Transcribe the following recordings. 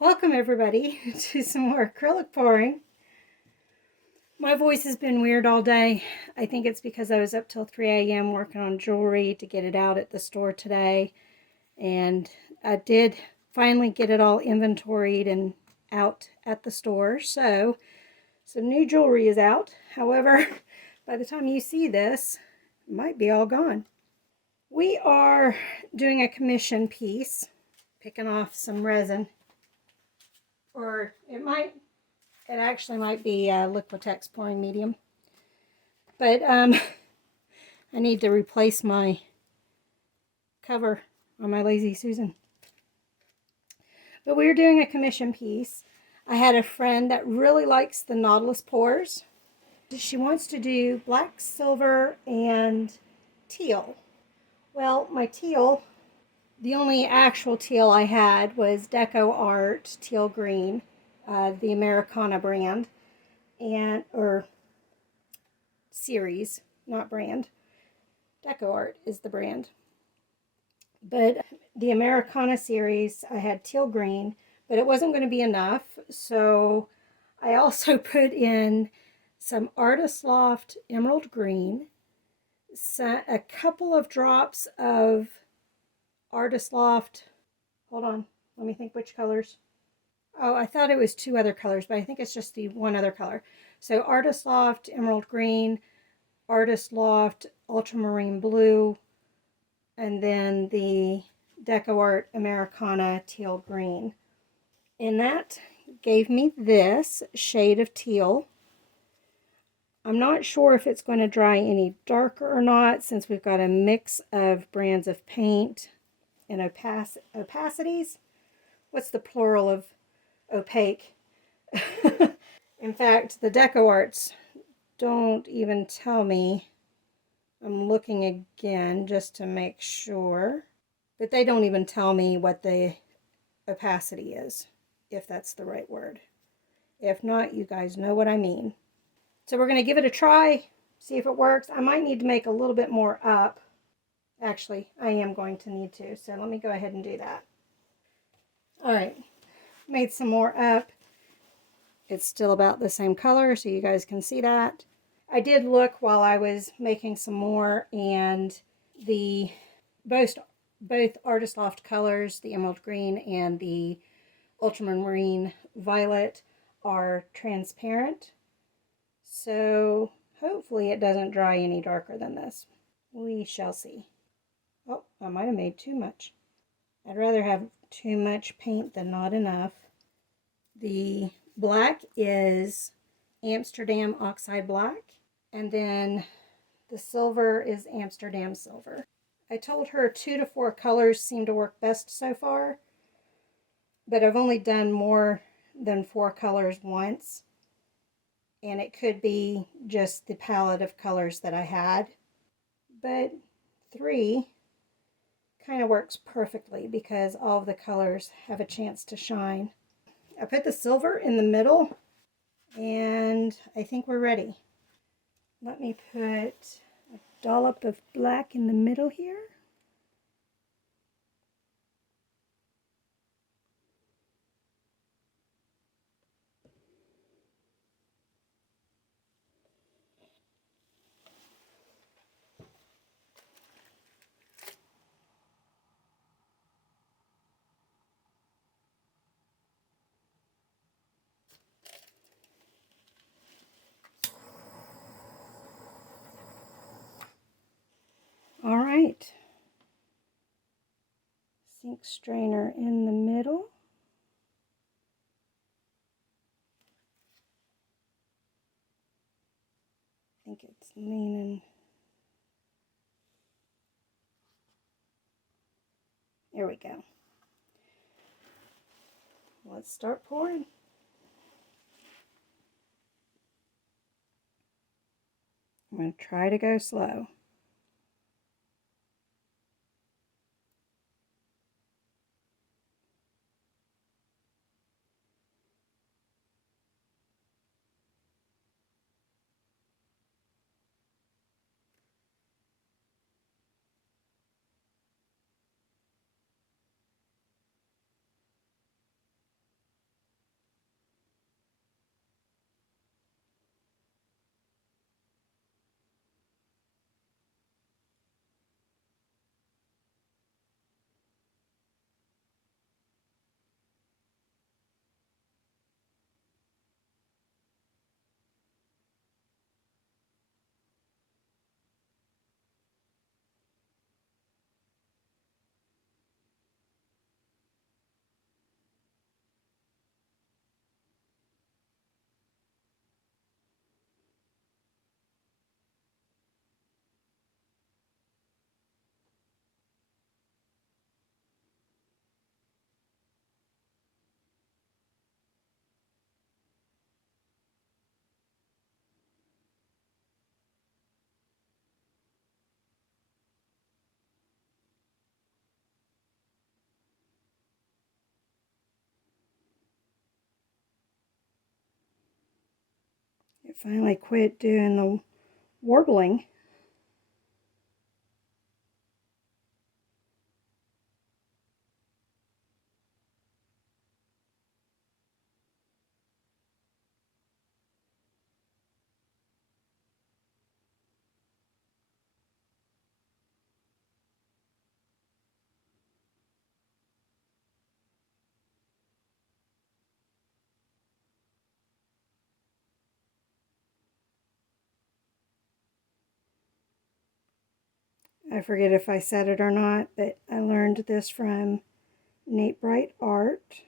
Welcome everybody to some more acrylic pouring. My voice has been weird all day. I think it's because I was up till 3 a.m. working on jewelry to get it out at the store today. And I did finally get it all inventoried and out at the store. So some new jewelry is out. However, by the time you see this, it might be all gone. We are doing a commission piece, picking off some resin. Or it actually might be Liquitex pouring medium. But I need to replace my cover on my Lazy Susan. But we were doing a commission piece. I had a friend that really likes the Nautilus Pours. She wants to do black, silver, and teal. Well, my teal, the only actual teal I had was Deco Art Teal Green, the Americana brand, or series, not brand. Deco Art is the brand. But the Americana series, I had teal green, but it wasn't going to be enough. So I also put in some Artist Loft Emerald Green, a couple of drops of Artist Loft. Hold on, let me think which colors. Oh, I thought it was two other colors, but I think it's just the one other color. So Artist Loft Emerald Green, Artist Loft Ultramarine Blue, and then the Deco Art Americana Teal Green. And that gave me this shade of teal. I'm not sure if it's going to dry any darker or not, since we've got a mix of brands of paint and opacities. What's the plural of opaque? In fact, the Deco Arts don't even tell me. I'm looking again just to make sure. But they don't even tell me what the opacity is, if that's the right word. If not, you guys know what I mean. So we're going to give it a try, see if it works. I might need to make a little bit more up. Actually, I am going to need to, so let me go ahead and do that. Alright, made some more up. It's still about the same color, so you guys can see that. I did look while I was making some more, and the both Artist Loft colors, the Emerald Green and the Ultramarine Violet, are transparent. So hopefully it doesn't dry any darker than this. We shall see. Oh, I might have made too much. I'd rather have too much paint than not enough. The black is Amsterdam Oxide Black, and then the silver is Amsterdam Silver. I told her 2 to 4 colors seem to work best so far, but I've only done more than 4 colors once, and it could be just the palette of colors that I had, but 3 kind of works perfectly because all of the colors have a chance to shine. I put the silver in the middle, and I think we're ready. Let me put a dollop of black in the middle here. All right. Sink strainer in the middle. I think it's leaning. There we go. Let's start pouring. I'm going to try to go slow. finally quit doing the warbling. I forget if I said it or not, but I learned this from Nate Bright Art.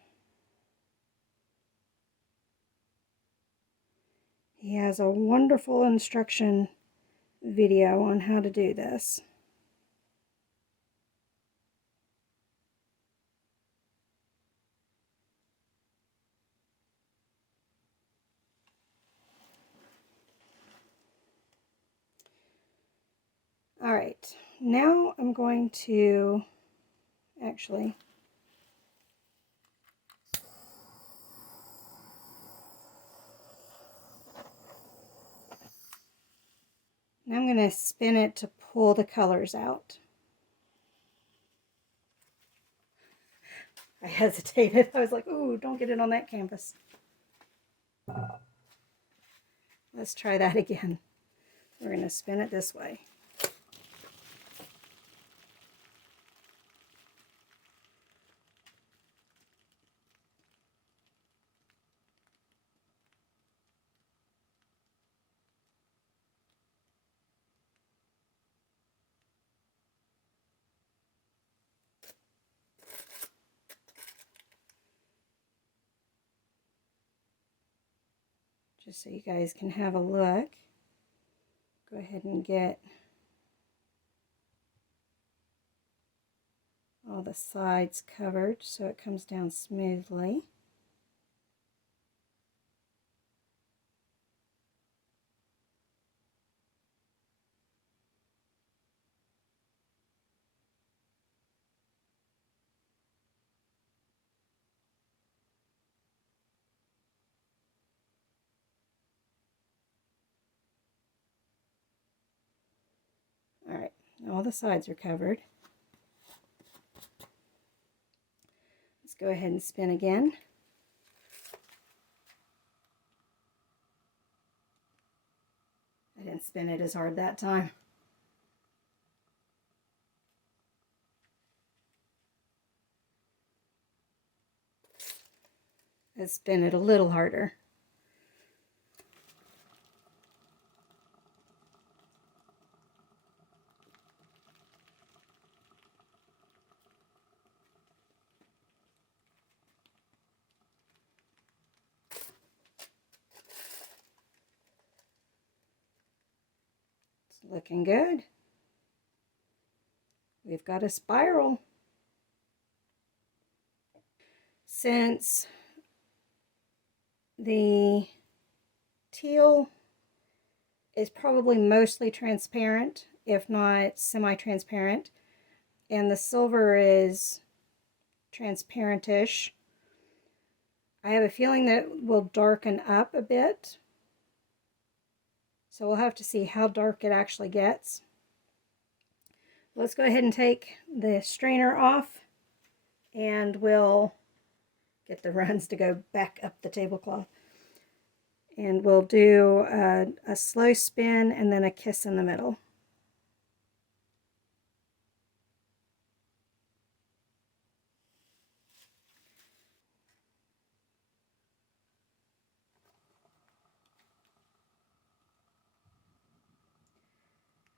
He has a wonderful instruction video on how to do this. All right, now I'm going to actually now I'm going to spin it to pull the colors out. I hesitated. I was like, ooh, don't get it on that canvas. Let's try that again. We're going to spin it this way. Just so you guys can have a look. Go ahead and get all the sides covered so it comes down smoothly. All right, all the sides are covered. Let's go ahead and spin again. I didn't spin it as hard that time. Let's spin it a little harder. It's looking good. We've got a spiral. Since the teal is probably mostly transparent, if not semi-transparent, and the silver is transparentish, I have a feeling that will darken up a bit. So we'll have to see how dark it actually gets. Let's go ahead and take the strainer off, and we'll get the runs to go back up the tablecloth. And we'll do a slow spin and then a kiss in the middle.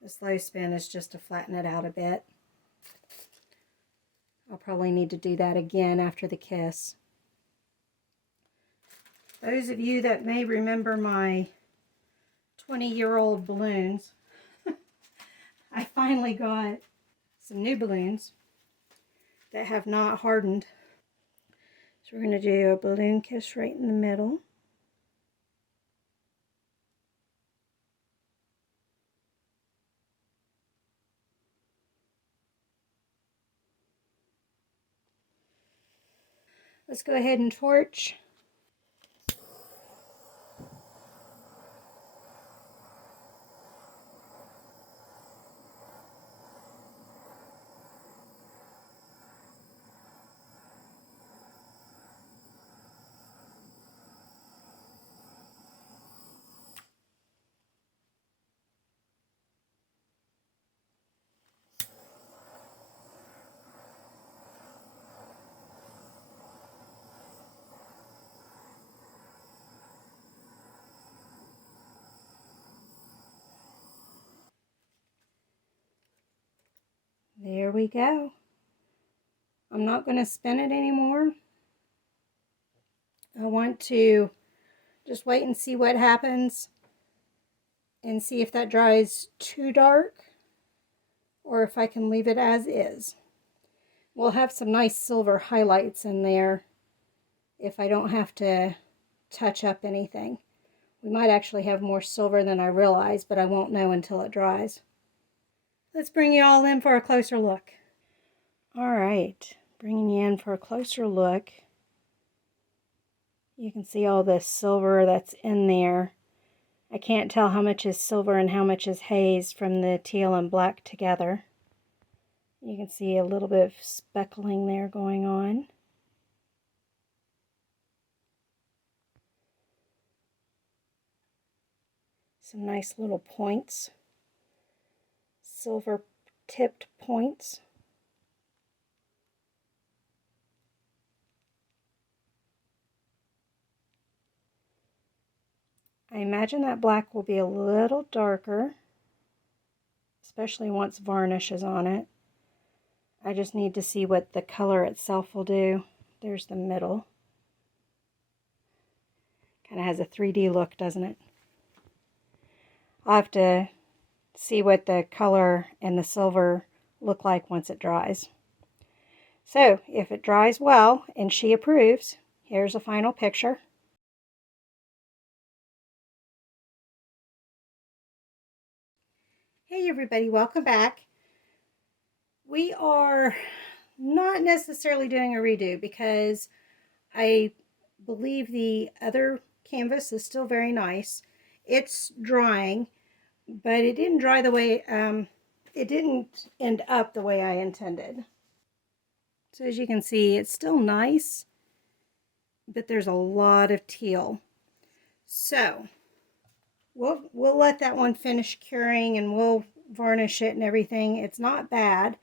The slow spin is just to flatten it out a bit. I'll probably need to do that again after the kiss. Those of you that may remember my 20-year-old balloons, I finally got some new balloons that have not hardened. So we're going to do a balloon kiss right in the middle. Let's go ahead and torch. There we go. I'm not going to spin it anymore. I want to just wait and see what happens and see if that dries too dark or if I can leave it as is. We'll have some nice silver highlights in there if I don't have to touch up anything. We might actually have more silver than I realize, but I won't know until it dries. Let's bring you all in for a closer look. All right, bringing you in for a closer look. You can see all the silver that's in there. I can't tell how much is silver and how much is haze from the teal and black together. You can see a little bit of speckling there going on. Some nice little points. Silver tipped points. I imagine that black will be a little darker, especially once varnish is on it. I just need to see what the color itself will do. There's the middle. Kind of has a 3D look, doesn't it? I'll have to see what the color and the silver look like once it dries. So, if it dries well and she approves, here's a final picture. Hey everybody, welcome back. We are not necessarily doing a redo because I believe the other canvas is still very nice. It's drying, but it didn't dry the way, it didn't end up the way I intended. So as you can see, it's still nice, but there's a lot of teal. So we'll let that one finish curing and we'll varnish it and everything. It's not bad.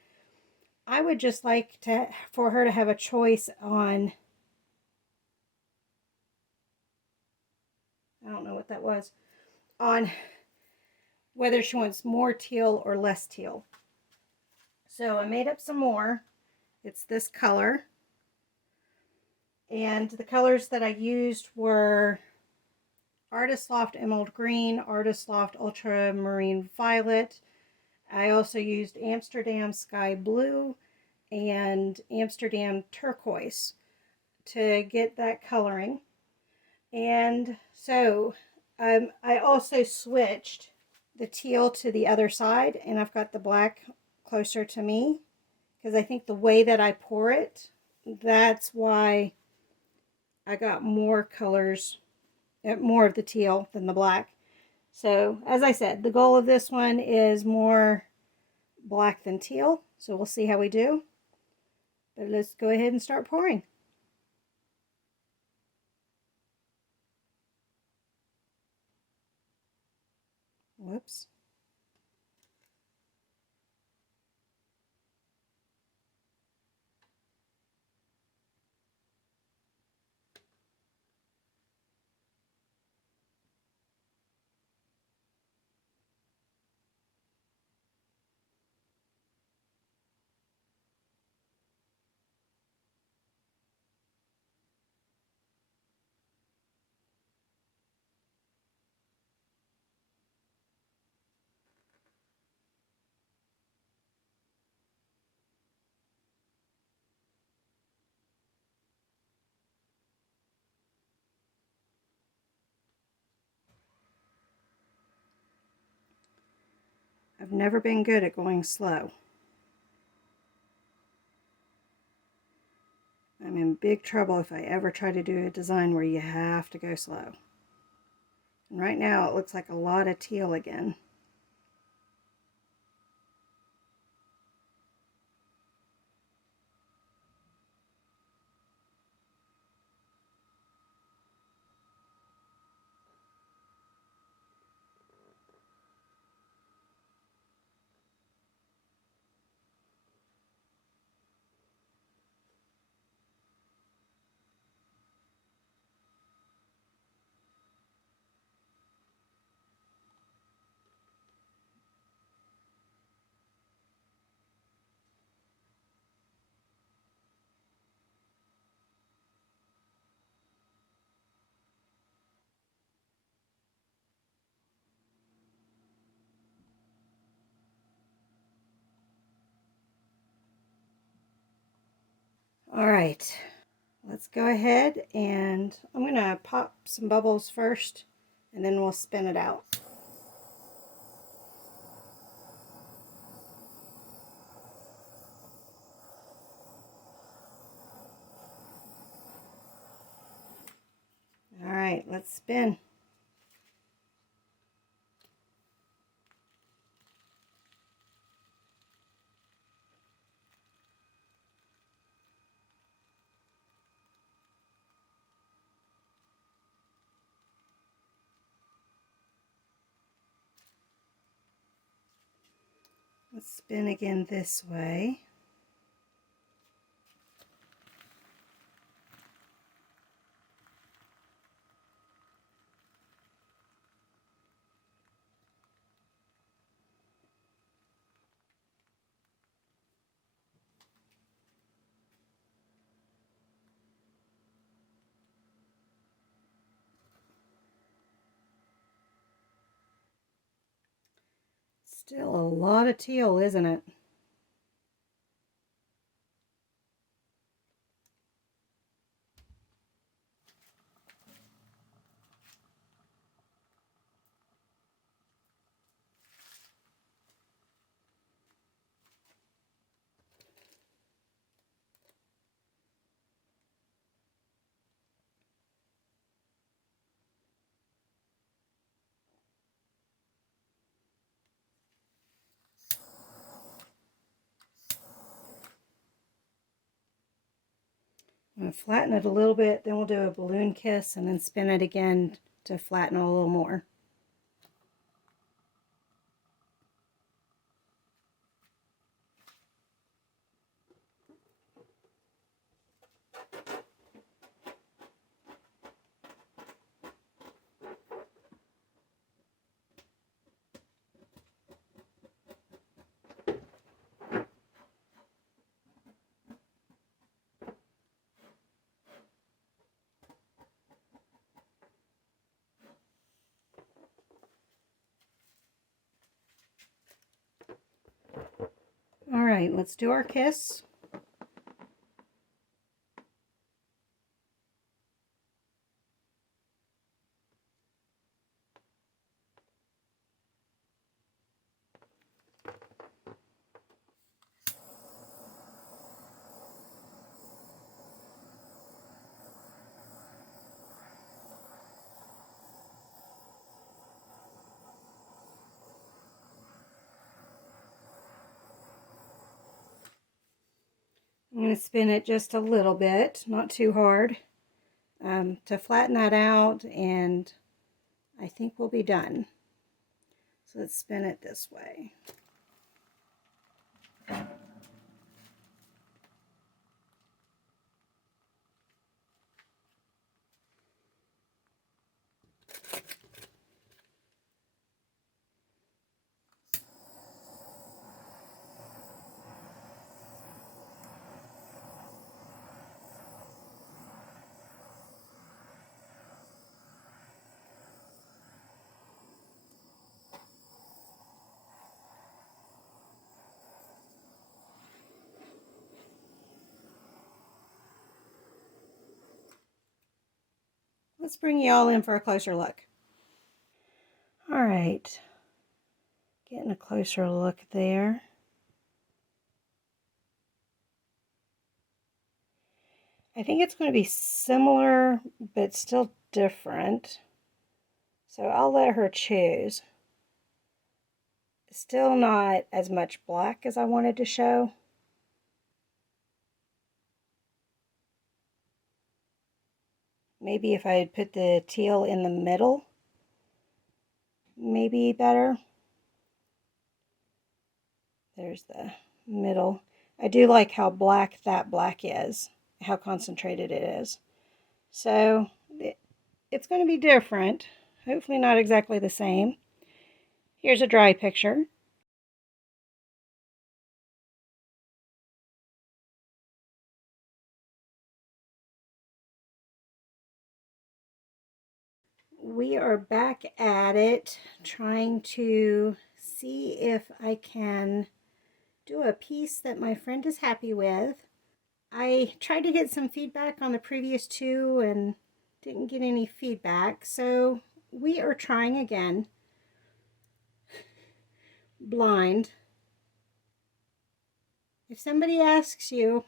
I would just like for her to have a choice on, I don't know what that was, on whether she wants more teal or less teal. So I made up some more. It's this color. And the colors that I used were Artist Loft Emerald Green, Artist Loft Ultramarine Violet. I also used Amsterdam Sky Blue and Amsterdam Turquoise to get that coloring. And so I also switched the teal to the other side, and I've got the black closer to me because I think the way that I pour it, that's why I got more colors, more of the teal than the black. So as I said, the goal of this one is more black than teal, so we'll see how we do. But let's go ahead and start pouring. Whoops. I've never been good at going slow. I'm in big trouble if I ever try to do a design where you have to go slow. And right now it looks like a lot of teal again. All right, let's go ahead and I'm going to pop some bubbles first and then we'll spin it out. All right, let's spin. Let's spin again this way. Still a lot of teal, isn't it? I'm going to flatten it a little bit, then we'll do a balloon kiss and then spin it again to flatten it a little more. All right, let's do our kiss. I'm going to spin it just a little bit, not too hard, to flatten that out, and I think we'll be done. So let's spin it this way. Let's bring you all in for a closer look. All right, getting a closer look there. I think it's going to be similar, but still different. So I'll let her choose. Still not as much black as I wanted to show. Maybe if I had put the teal in the middle, maybe better. There's the middle. I do like how black that black is, how concentrated it is. So it's going to be different. Hopefully not exactly the same. Here's a dry picture. We are back at it, trying to see if I can do a piece that my friend is happy with. I tried to get some feedback on the previous two and didn't get any feedback, so we are trying again. Blind. If somebody asks you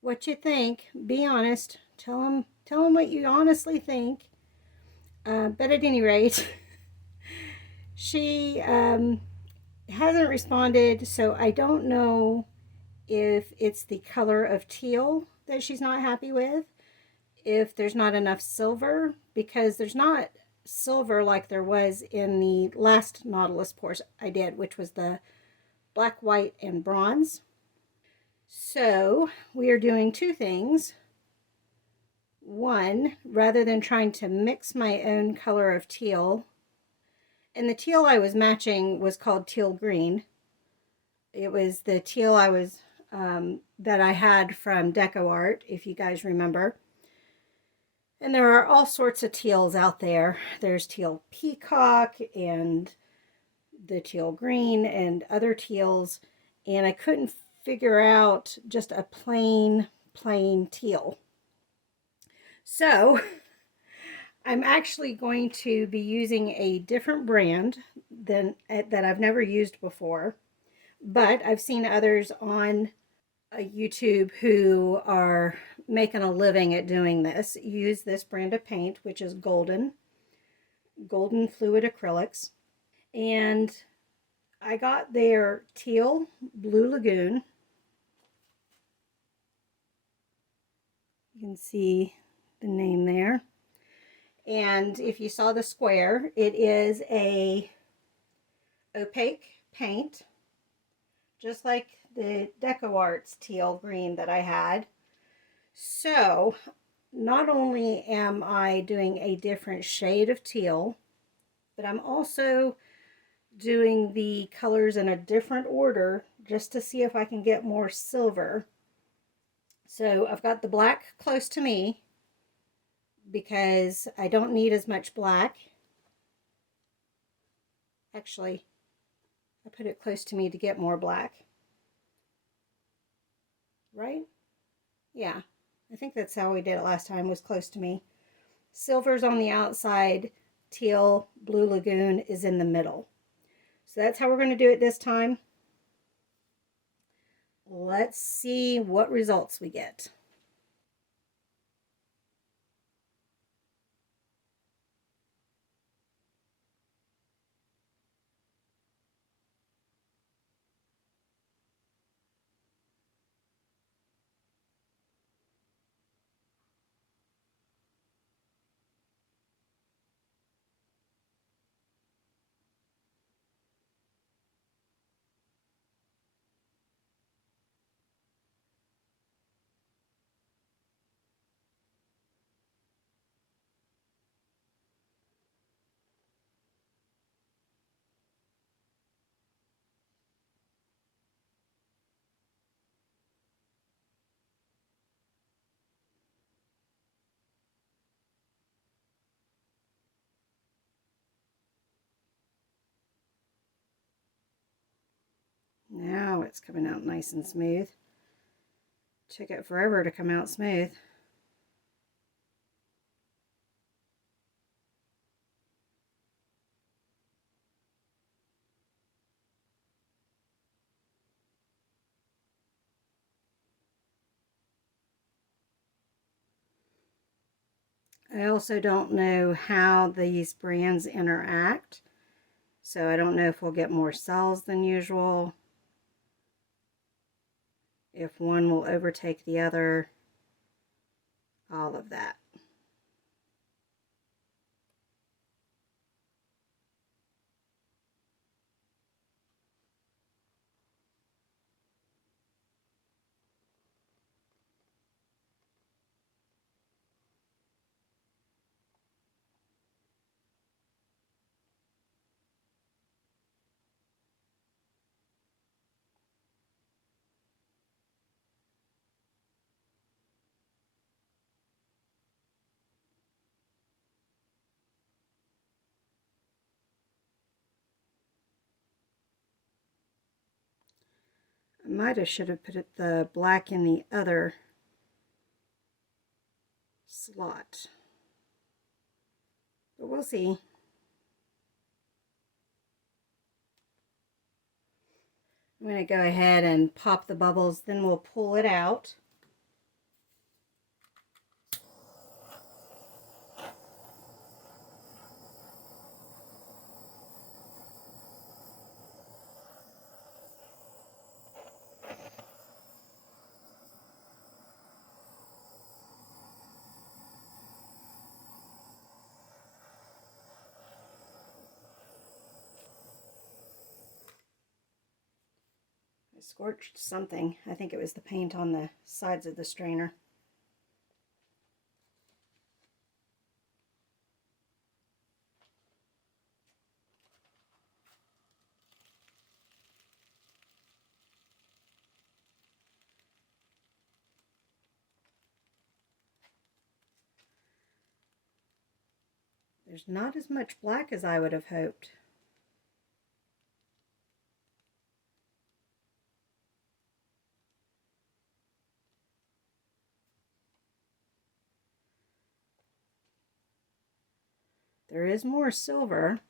what you think, be honest. Tell them what you honestly think. But at any rate, she hasn't responded, so I don't know if it's the color of teal that she's not happy with, if there's not enough silver, because there's not silver like there was in the last Nautilus Pour I did, which was the black, white, and bronze. So we are doing two things. One, rather than trying to mix my own color of teal, and the teal I was matching was called teal green. It was the teal that I had from Deco Art, if you guys remember. And there are all sorts of teals out there. There's teal peacock and the teal green and other teals. And I couldn't figure out just a plain teal. So I'm actually going to be using a different brand that I've never used before. But I've seen others on YouTube who are making a living at doing this use this brand of paint, which is golden fluid acrylics. And I got their teal blue lagoon. You can see the name there. And if you saw the square, it is a opaque paint, just like the Deco Arts teal green that I had. So not only am I doing a different shade of teal, but I'm also doing the colors in a different order just to see if I can get more silver. So I've got the black close to me because I don't need as much black. Actually, I put it close to me to get more black. Right? Yeah, I think that's how we did it last time, was close to me. Silver's on the outside, teal, blue lagoon is in the middle. So that's how we're going to do it this time. Let's see what results we get. Now it's coming out nice and smooth. Took it forever to come out smooth. I also don't know how these brands interact, so I don't know if we'll get more cells than usual, if one will overtake the other, all of that. might have should have put the black in the other slot, but we'll see. I'm going to go ahead and pop the bubbles, then we'll pull it out. I scorched something. I think it was the paint on the sides of the strainer. There's not as much black as I would have hoped. There is more silver.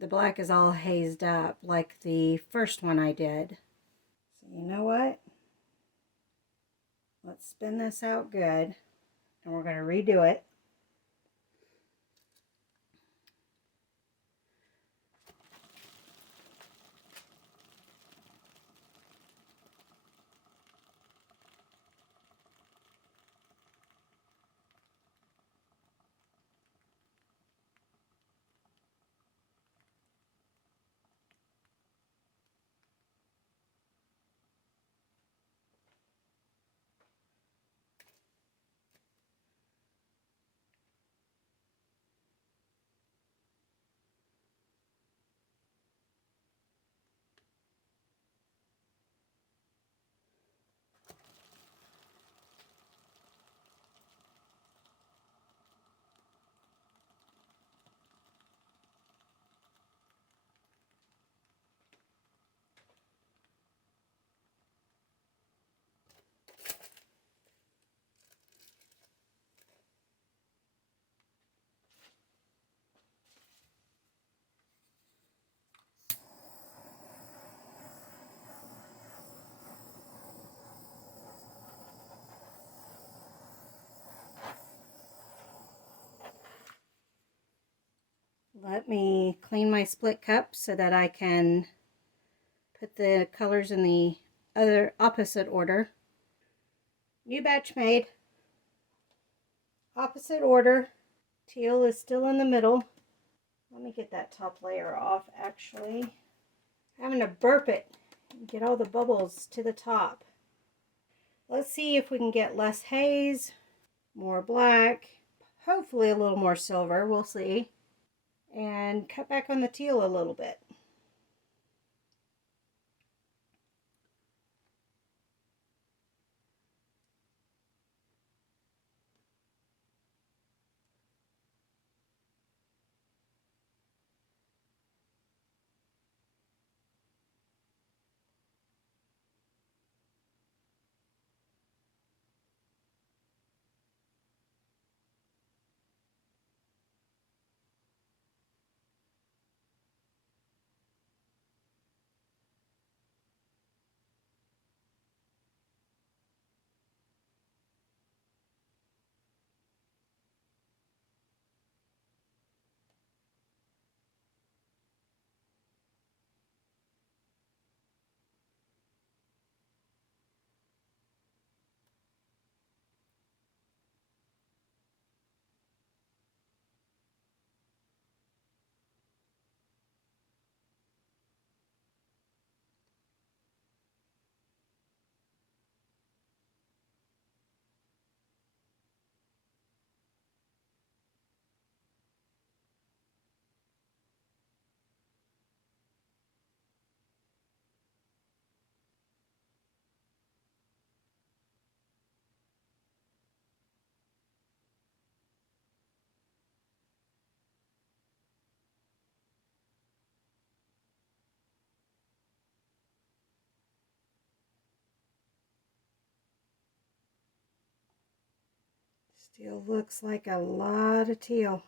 The black is all hazed up like the first one I did. So you know what? Let's spin this out good, and we're going to redo it. Let me clean my split cup so that I can put the colors in the other opposite order. New batch made. Opposite order. Teal is still in the middle. Let me get that top layer off, actually. I'm having to burp it and get all the bubbles to the top. Let's see if we can get less haze, more black, hopefully a little more silver, we'll see. And cut back on the teal a little bit. Still looks like a lot of teal.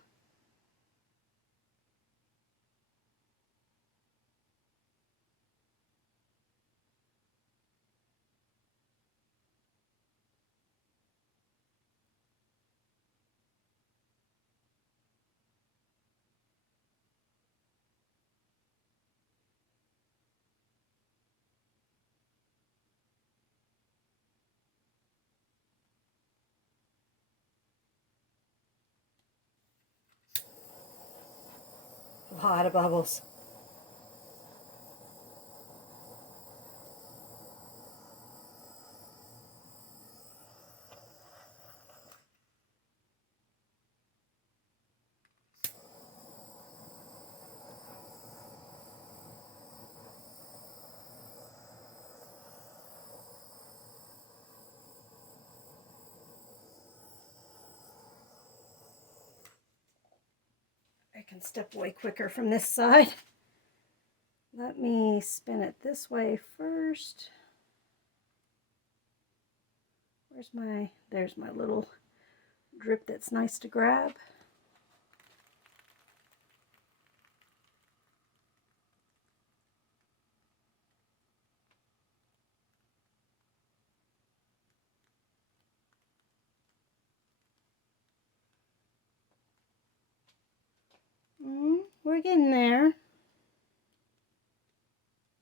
A lot of bubbles. I can step away quicker from this side. Let me spin it this way first. There's my little drip that's nice to grab. We're getting there.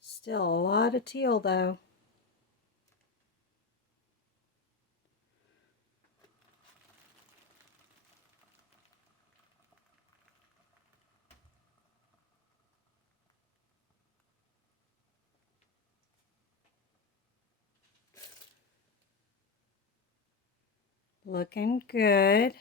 Still a lot of teal though. Looking good.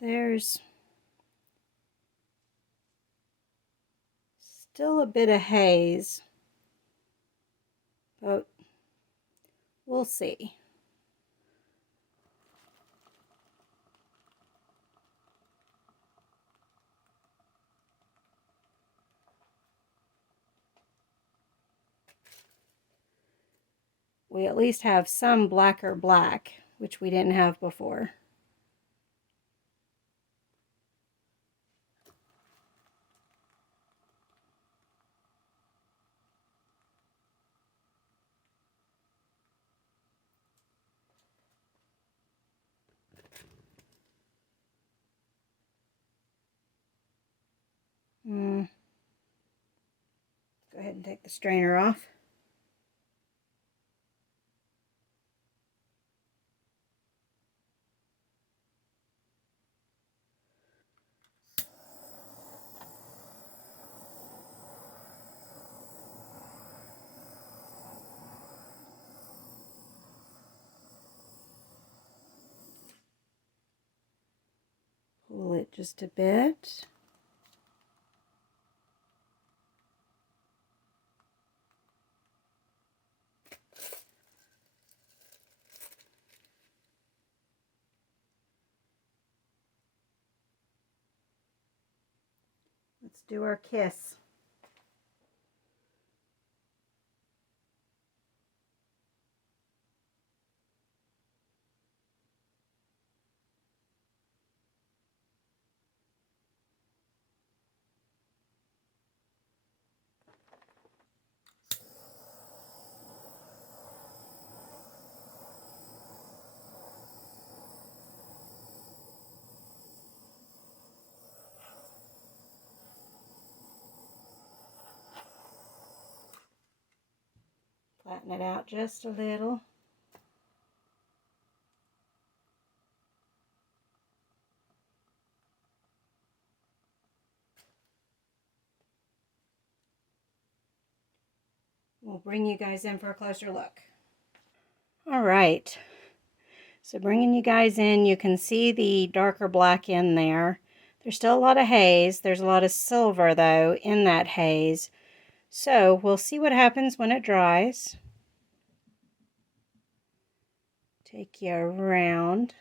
There's still a bit of haze, but we'll see. We at least have some blacker black, which we didn't have before. Go ahead and take the strainer off. Pull it just a bit. Let's do our kiss. Flatten it out just a little. We'll bring you guys in for a closer look. All right, so bringing you guys in, you can see the darker black in there. There's still a lot of haze. There's a lot of silver, though, in that haze. So we'll see what happens when it dries. Take you around.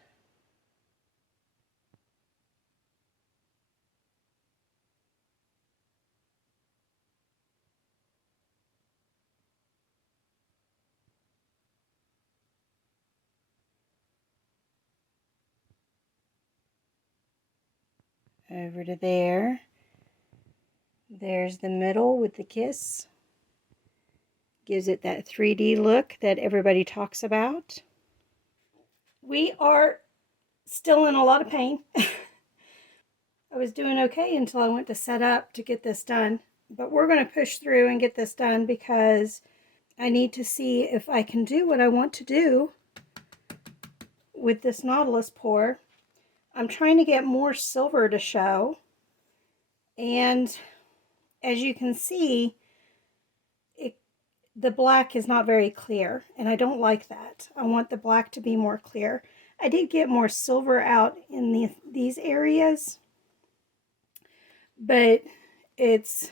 Over to there. There's the middle with the kiss. Gives it that 3D look that everybody talks about. We are still in a lot of pain. I was doing okay until I went to set up to get this done. But we're going to push through and get this done because I need to see if I can do what I want to do with this Nautilus pour. I'm trying to get more silver to show. And as you can see, the black is not very clear, and I don't like that. I want the black to be more clear. I did get more silver out in these areas, but it's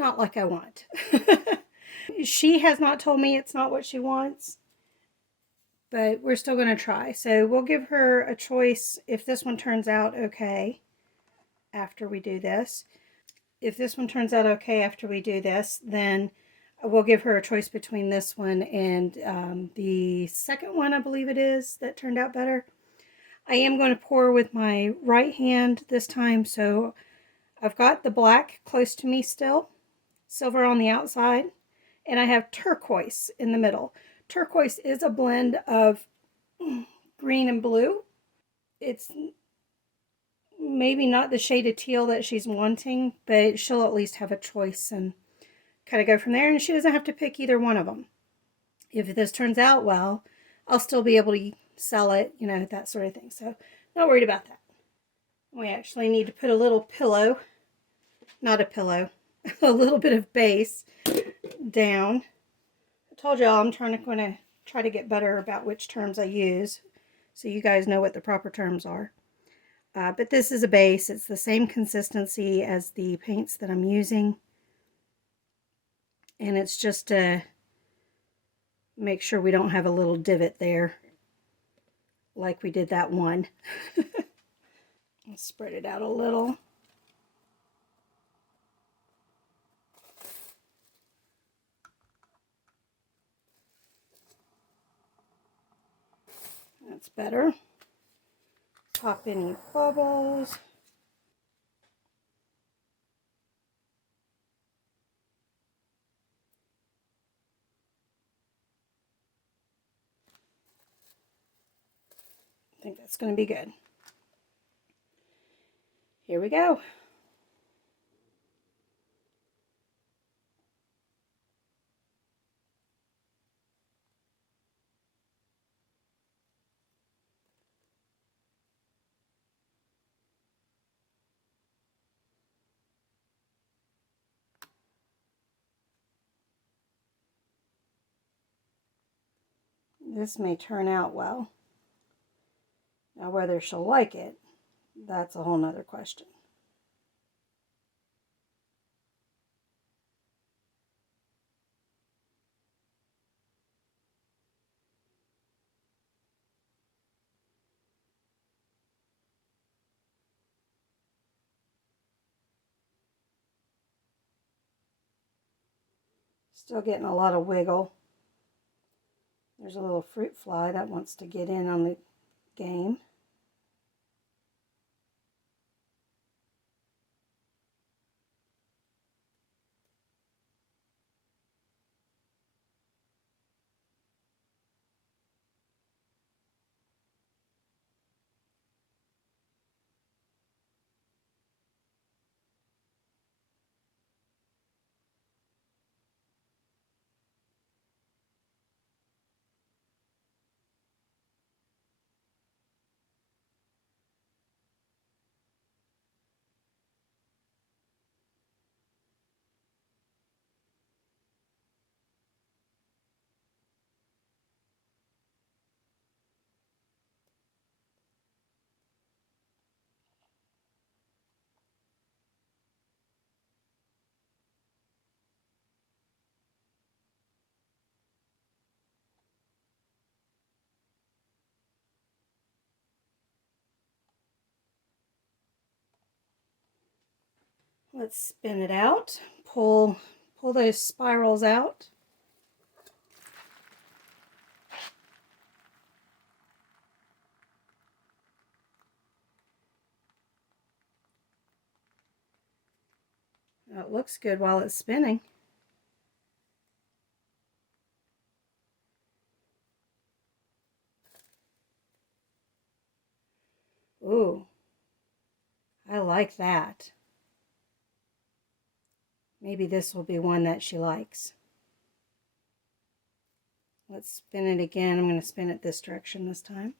not like I want. She has not told me it's not what she wants, but we're still going to try. So we'll give her a choice if this one turns out okay after we do this. If this one turns out okay after we do this, then we'll give her a choice between this one and the second one, I believe it is, that turned out better. I am going to pour with my right hand this time, so I've got the black close to me still, silver on the outside, and I have turquoise in the middle. Turquoise is a blend of green and blue. It's maybe not the shade of teal that she's wanting, but she'll at least have a choice and kind of go from there, and she doesn't have to pick either one of them. If this turns out well, I'll still be able to sell it, you know, that sort of thing. So not worried about that. We actually need to put a little pillow, not a pillow, a little bit of base down. I told y'all I'm going to try to get better about which terms I use so you guys know what the proper terms are. But this is a base. It's the same consistency as the paints that I'm using. And it's just to make sure we don't have a little divot there like we did that one. Spread it out a little. That's better. Pop any bubbles. I think that's going to be good. Here we go. This may turn out well. Now whether she'll like it, that's a whole nother question. Still getting a lot of wiggle. There's a little fruit fly that wants to get in on the game. Let's spin it out. Pull those spirals out. Oh, it looks good while it's spinning. Ooh, I like that. Maybe this will be one that she likes. Let's spin it again. I'm going to spin it this direction this time.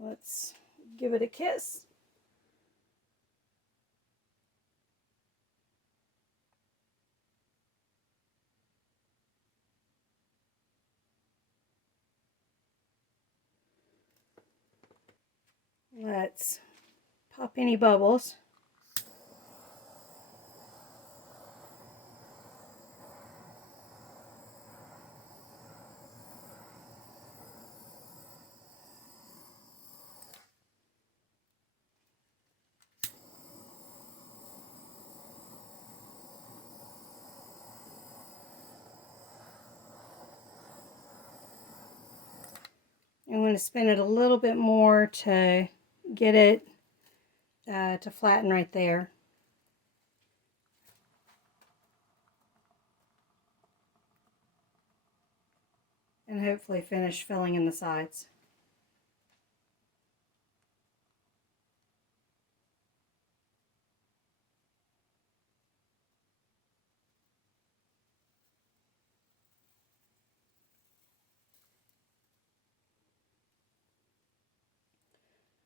Let's give it a kiss. Let's pop any bubbles. I'm going to spin it a little bit more to get it to flatten right there. And hopefully finish filling in the sides.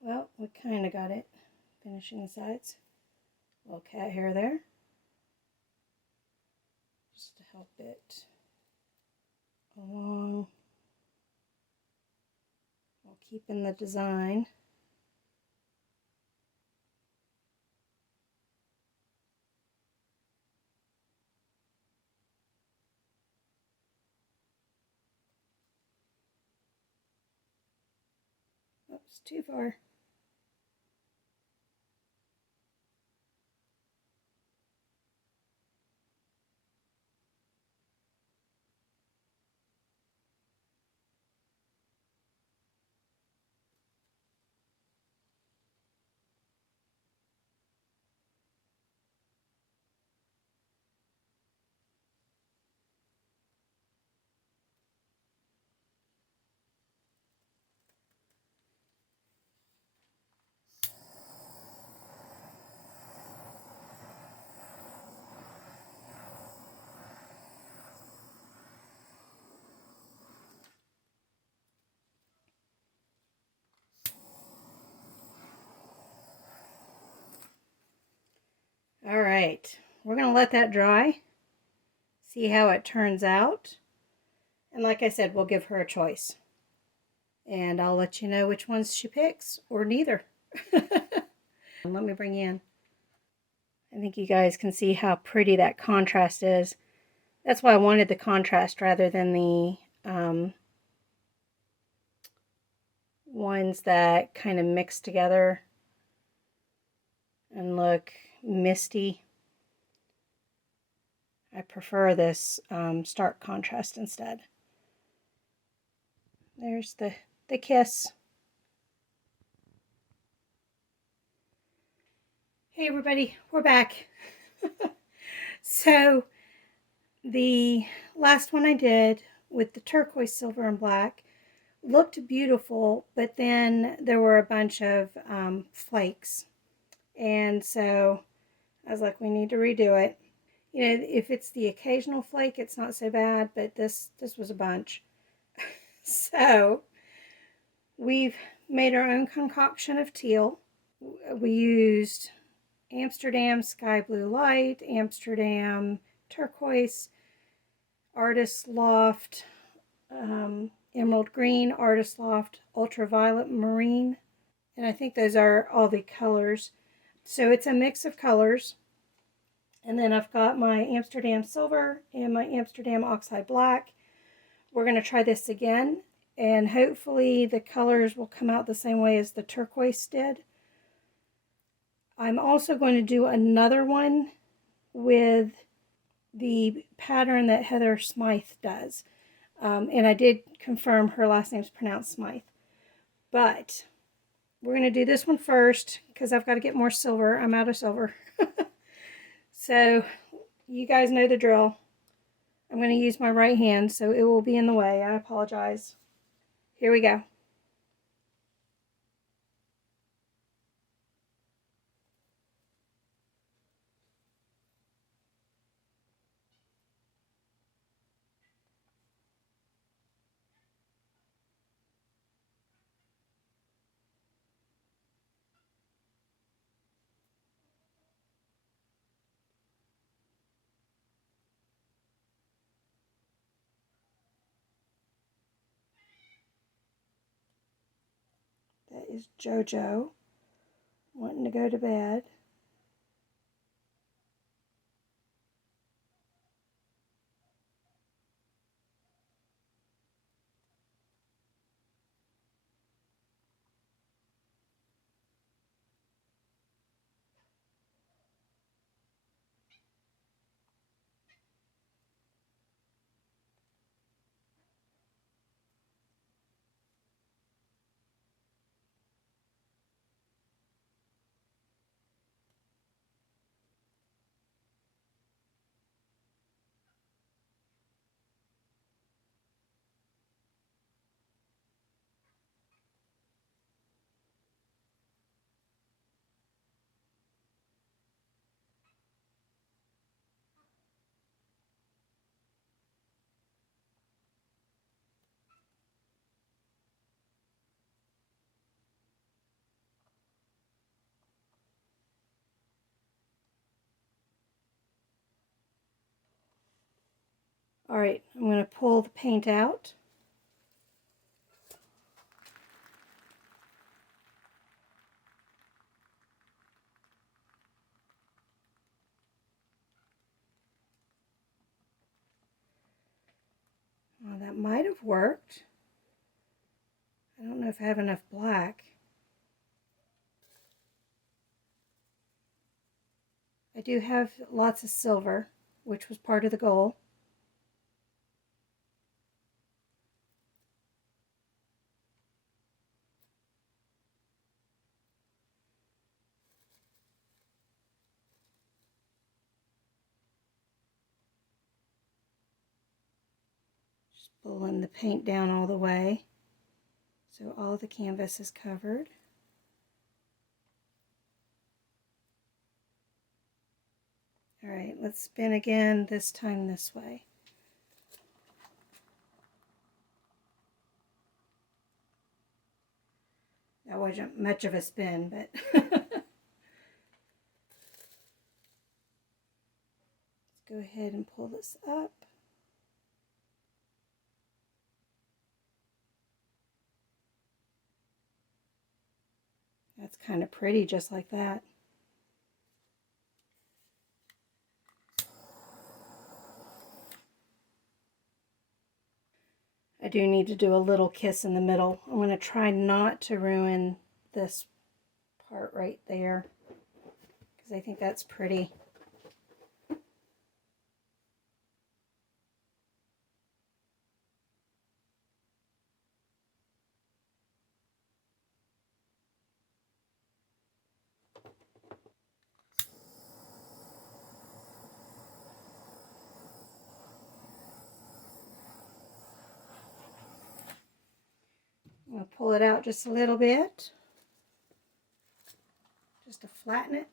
Well, we kind of got it. Finishing the sides. Little cat hair there. Just to help it along while keeping the design. Oops, too far. All right, we're going to let that dry, see how it turns out. And like I said, we'll give her a choice. And I'll let you know which ones she picks, or neither. Let me bring you in. I think you guys can see how pretty that contrast is. That's why I wanted the contrast rather than the ones that kind of mix together and look misty. I prefer this stark contrast instead. There's the kiss. Hey everybody, we're back. So the last one I did with the turquoise, silver, and black looked beautiful, but then there were a bunch of flakes. And so I was like, we need to redo it. You know, if it's the occasional flake, it's not so bad, but this was a bunch. So we've made our own concoction of teal. We used Amsterdam Sky Blue Light, Amsterdam Turquoise, Artist Loft Emerald Green, Artist Loft Ultraviolet Marine, and I think those are all the colors. So it's a mix of colors. And then I've got my Amsterdam Silver and my Amsterdam Oxide Black. We're going to try this again, and hopefully the colors will come out the same way as the turquoise did. I'm also going to do another one with the pattern that Heather Smythe does. And I did confirm her last name's pronounced Smythe. But we're going to do this one first because I've got to get more silver. I'm out of silver. So you guys know the drill. I'm going to use my right hand, so it will be in the way. I apologize. Here we go. That is JoJo wanting to go to bed. All right, I'm going to pull the paint out. Well, that might have worked. I don't know if I have enough black. I do have lots of silver, which was part of the goal. Just pulling the paint down all the way so all the canvas is covered. All right, let's spin again, this time this way. That wasn't much of a spin, but let's go ahead and pull this up. That's kind of pretty just like that. I do need to do a little kiss in the middle. I'm going to try not to ruin this part right there because I think that's pretty. I'm going to pull it out just a little bit, just to flatten it.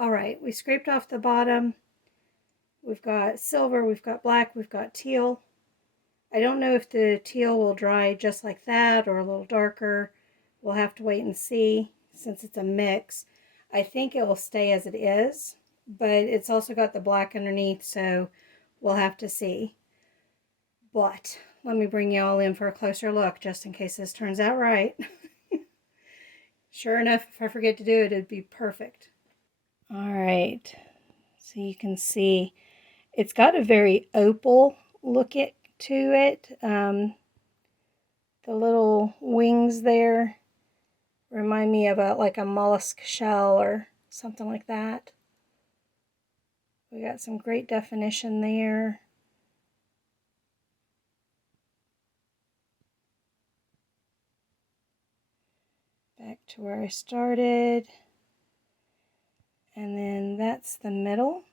All right, we scraped off the bottom. We've got silver, we've got black, we've got teal. I don't know if the teal will dry just like that or a little darker. We'll have to wait and see since it's a mix. I think it will stay as it is, but it's also got the black underneath, so we'll have to see. But let me bring you all in for a closer look just in case this turns out right. Sure enough, if I forget to do it, it'd be perfect. All right, so you can see it's got a very opal look to it. The little wings there remind me of like a mollusk shell or something like that. We got some great definition there. Back to where I started. And then that's the middle.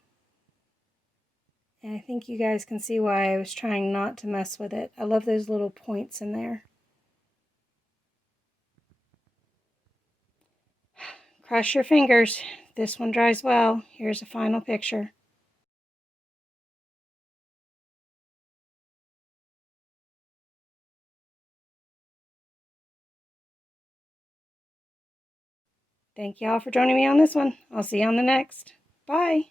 And I think you guys can see why I was trying not to mess with it. I love those little points in there. Cross your fingers. This one dries well. Here's a final picture. Thank y'all for joining me on this one. I'll see you on the next. Bye.